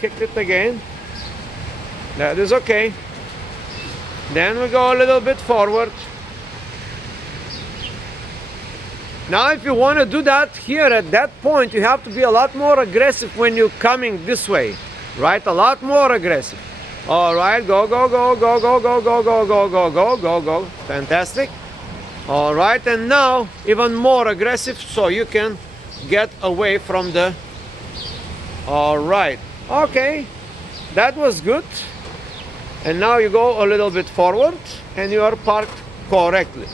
kicked it again. That is okay. Then we go a little bit forward. Now if you want to do that here at that point, you have to be a lot more aggressive when you're coming this way, right? A lot more aggressive. All right, go, go, go, go, go, go, go, go, go, go, go, go, go. Fantastic. All right, and now even more aggressive so you can get away from the... All right, okay, that was good. And now you go a little bit forward and you are parked correctly.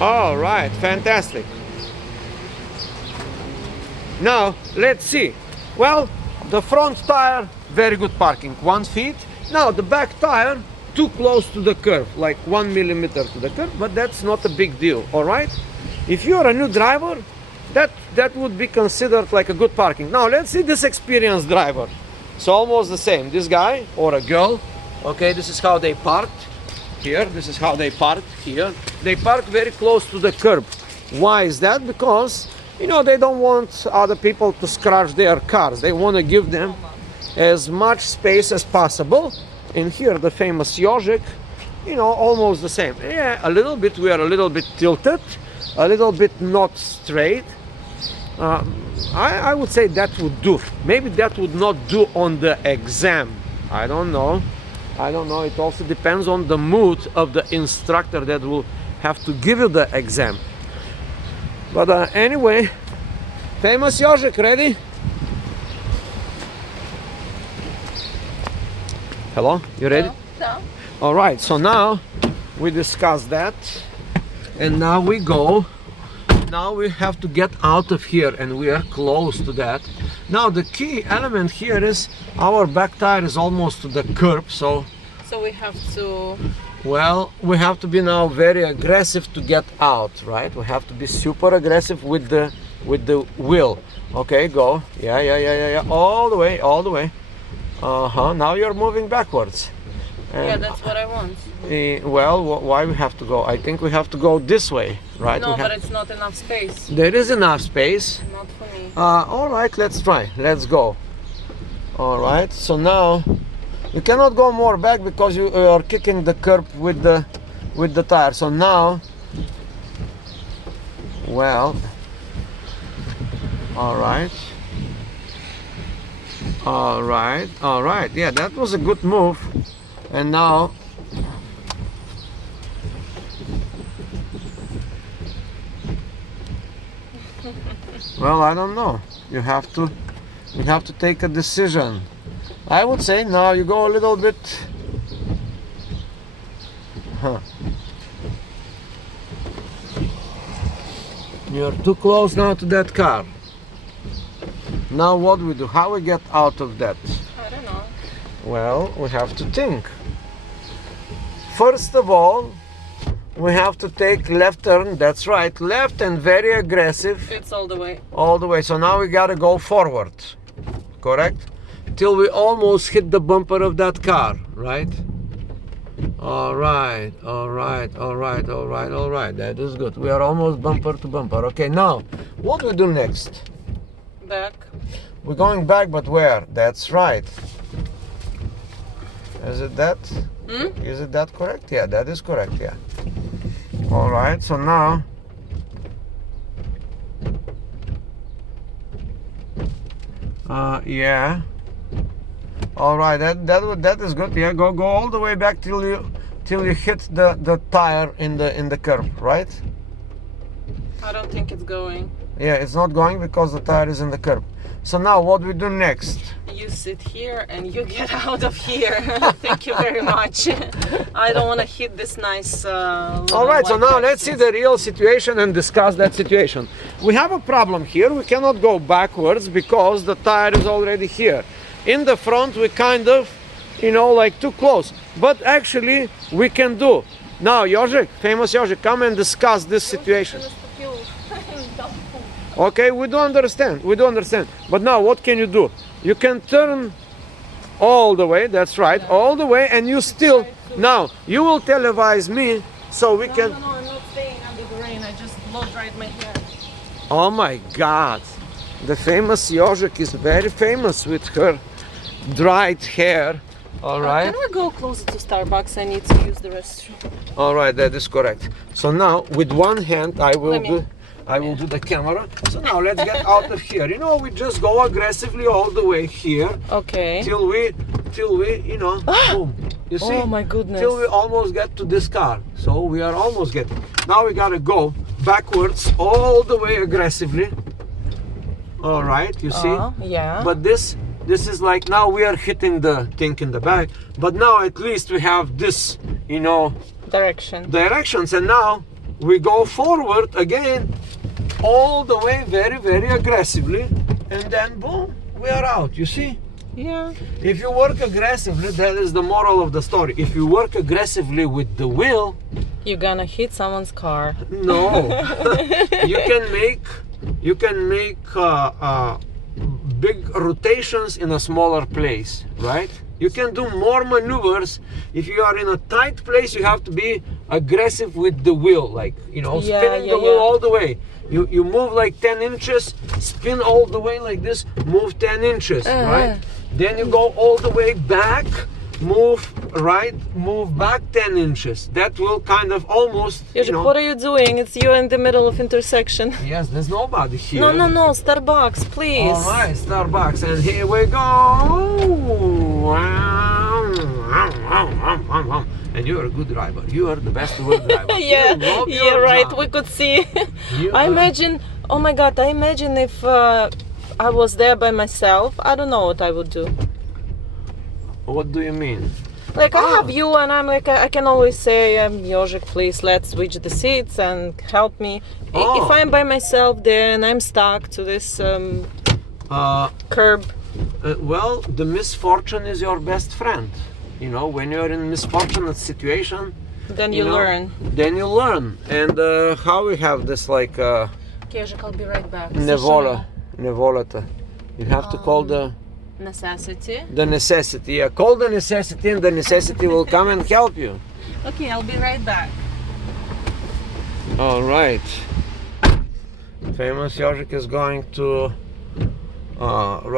All right, fantastic. Now let's see. Well, the front tire, very good parking, 1 feet. Now the back tire, too close to the curb, like 1 millimeter to the curb, but that's not a big deal. All right, if you're a new driver, that would be considered like a good parking. Now let's see this experienced driver. It's almost the same. This guy or a girl, okay, this is how they parked here. This is how they parked here. They park very close to the curb. Why is that? Because, you know, they don't want other people to scratch their cars. They want to give them as much space as possible. And here the famous Jožek, you know, almost the same. Yeah, a little bit, we are a little bit tilted, a little bit not straight. I would say that would do. Maybe that would not do on the exam. I don't know. I don't know. It also depends on the mood of the instructor that will have to give you the exam. But anyway, famous Jožek, ready? Hello, you ready? No. All right, so now we discussed that, and now we go. Now we have to get out of here, and we are close to that. Now the key element here is our back tire is almost to the curb, so we have to... Well, we have to be now very aggressive to get out, right? We have to be super aggressive with the wheel. Okay, go. Yeah. All the way, all the way. Now you're moving backwards. And yeah, that's what I want. Well, why we have to go? I think we have to go this way, right? No, but it's not enough space. There is enough space. Not for me. All right, let's try. Let's go. All right, so now you cannot go more back because you are kicking the curb with the tire. So now, well, all right. Yeah, that was a good move. And now, well, I don't know. You have to take a decision. I would say now you go a little bit. You're too close now to that car. Now what do we do? How we get out of that? I don't know. Well, we have to think. First of all, we have to take left turn. That's right, left and very aggressive. It's all the way. All the way. So now we gotta go forward. Correct? Till we almost hit the bumper of that car, right? All right. That is good. We are almost bumper to bumper. Okay, now, what do we do next? Back. We're going back, but where? That's right. Is it that? Is it that correct? Yeah, that is correct, yeah. All right, so now, yeah. All right, that is good. Yeah, go all the way back till you hit the tire in the curb, right? I don't think it's going. Yeah, it's not going because the tire is in the curb. So now what do we do next? You sit here and you get out of here. Thank you very much. I don't want to hit this nice all right, so now let's see the real situation and discuss that situation. We have a problem here. We cannot go backwards because the tire is already here. In the front we kind of, you know, like too close, but actually we can do. Now Jožek, famous Jožek, come and discuss this situation. Okay, we do understand, but now what can you do? You can turn all the way, that's right, all the way, and you still, now you will televise me so we can... No, I'm not staying under the rain, I just blow dried my hair. Oh my God, The famous Yožek is very famous with her dried hair. All right. Can we go closer to Starbucks? I need to use the restroom. All right, that is correct. So now, with one hand, I will Let me- do the camera. So now let's get out of here. You know, we just go aggressively all the way here Okay. till we, boom. You see? Oh my goodness. Till we almost get to this car. So we are almost getting. Now we gotta go backwards all the way aggressively. All right, you see? Yeah. But this is like now we are hitting the thing in the back. But now at least we have this, Direction. directions, and now we go forward again all the way very, very aggressively, and then boom, we are out. You see? Yeah. If you work aggressively, that is the moral of the story. If you work aggressively with the wheel, You're gonna hit someone's car. no, you can make big rotations in a smaller place, right? You can do more maneuvers. If you are in a tight place, you have to be aggressive with the wheel, like spinning the wheel all the way. You move like 10 inches, spin all the way like this, move 10 inches, right? Then you go all the way back, move right, move back 10 inches. That will kind of almost, Yožek, what are you doing? It's you in the middle of intersection. Yes, there's nobody here. No, Starbucks, please. All right, Starbucks, and here we go. And you are a good driver. You are the best world driver. Yeah, You love your right. job. We could see. You I are- imagine. Oh my God! I imagine if I was there by myself. I don't know what I would do. What do you mean? Like I have you, and I'm like I can always say, Yožek, please let's switch the seats and help me. Oh. If I'm by myself there and I'm stuck to this curb. Well, the misfortune is your best friend. When you're in a misfortunate situation, Then you know, learn. Then you learn. And how we have this like Okay, Yožek, I'll be right back. nevola. You have to call the Necessity. necessity. Yeah, call the necessity, and the necessity will come and help you. Okay, I'll be right back. All right. Famous Yožek is going to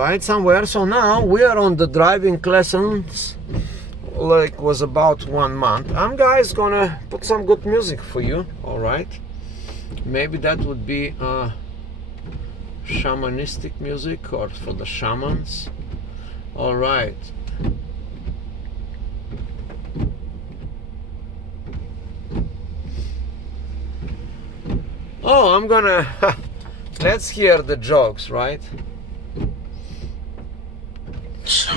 ride somewhere. So now we are on the driving lessons. Like was about 1 month. I'm guys gonna put some good music for you. All right. Maybe that would be shamanistic music or for the shamans. All right. Oh, I'm gonna let's hear the jokes, right? So,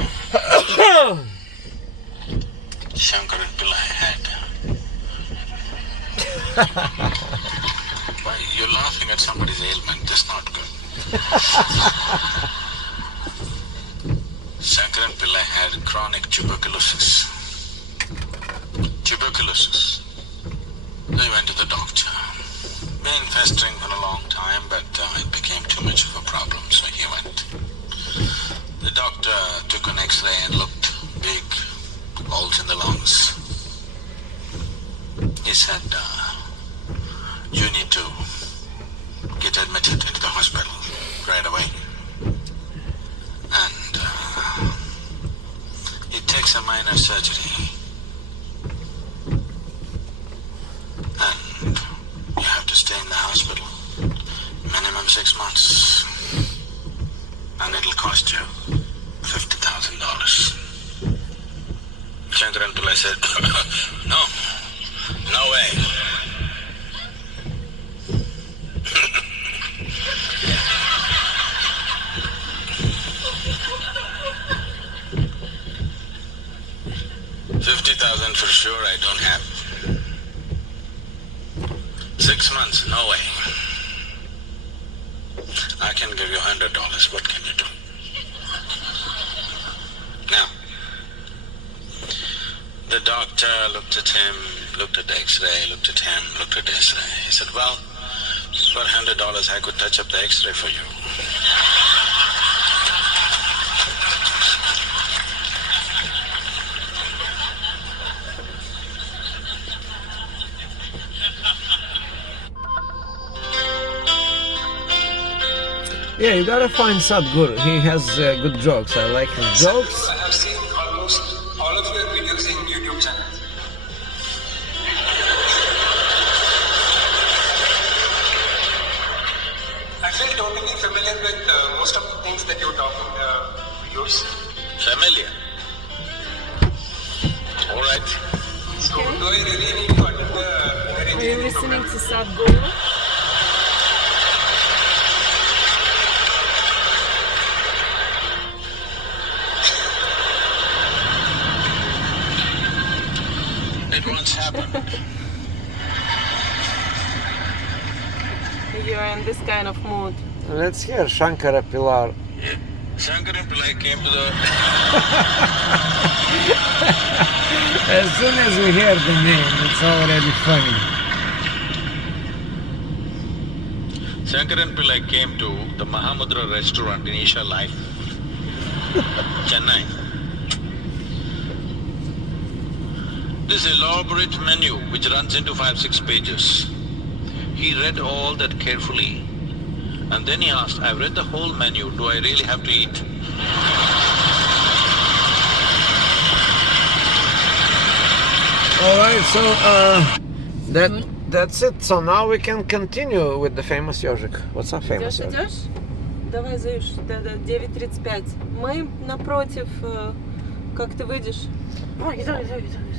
Shankar and Pillai had. Why, you're laughing at somebody's ailment. That's not good. Shankar and Pillai had chronic tuberculosis. They went to the doctor. Been festering for a long time, but it became too much of a problem, so he went. The doctor took an X-ray and looked big holes in the lungs. He said, you need to get admitted into the hospital right away. And it takes a minor surgery. And you have to stay in the hospital minimum 6 months. And it'll cost you $50,000. Shankar and Pillai said, no way. $50,000 for sure I don't have. 6 months, no way. I can give you $100. What can you do? Now, the doctor looked at him, looked at the X-ray, looked at him, looked at the X-ray. He said, well, for $100 I could touch up the X-ray for you. Yeah, you gotta find Sadhguru. He has good jokes. I like his jokes. I have seen almost all of your videos in YouTube channel. I feel totally familiar with most of the things that you talk in the videos. Familiar. All right. So do I really need to attend the Are you engineering listening program? to Sadhguru? It once happened. You're in this kind of mood. Let's hear Shankara Pilar. Shankaran Pillai came to the As soon as we hear the name, it's already funny. Shankaran Pillai came to the Mahamudra restaurant in Isha Life, Chennai. This elaborate menu which runs into 5-6 pages. He read all that carefully and then he asked, I've read the whole menu, do I really have to eat? Alright, so that's it. So now we can continue with the famous Ёжик. What's up, famous Ёжик? Идешь? Давай, Заюш, да, 9:35. Мы напротив, как ты выйдешь? Ой, иду.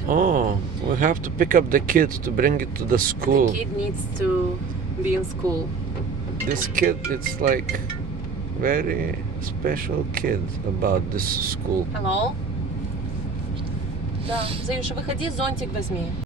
Oh, we have to pick up the kid to bring it to the school. The kid needs to be in school. This kid, it's like very special kid about this school. Hello? Да, Заюша, выходи, зонтик возьми.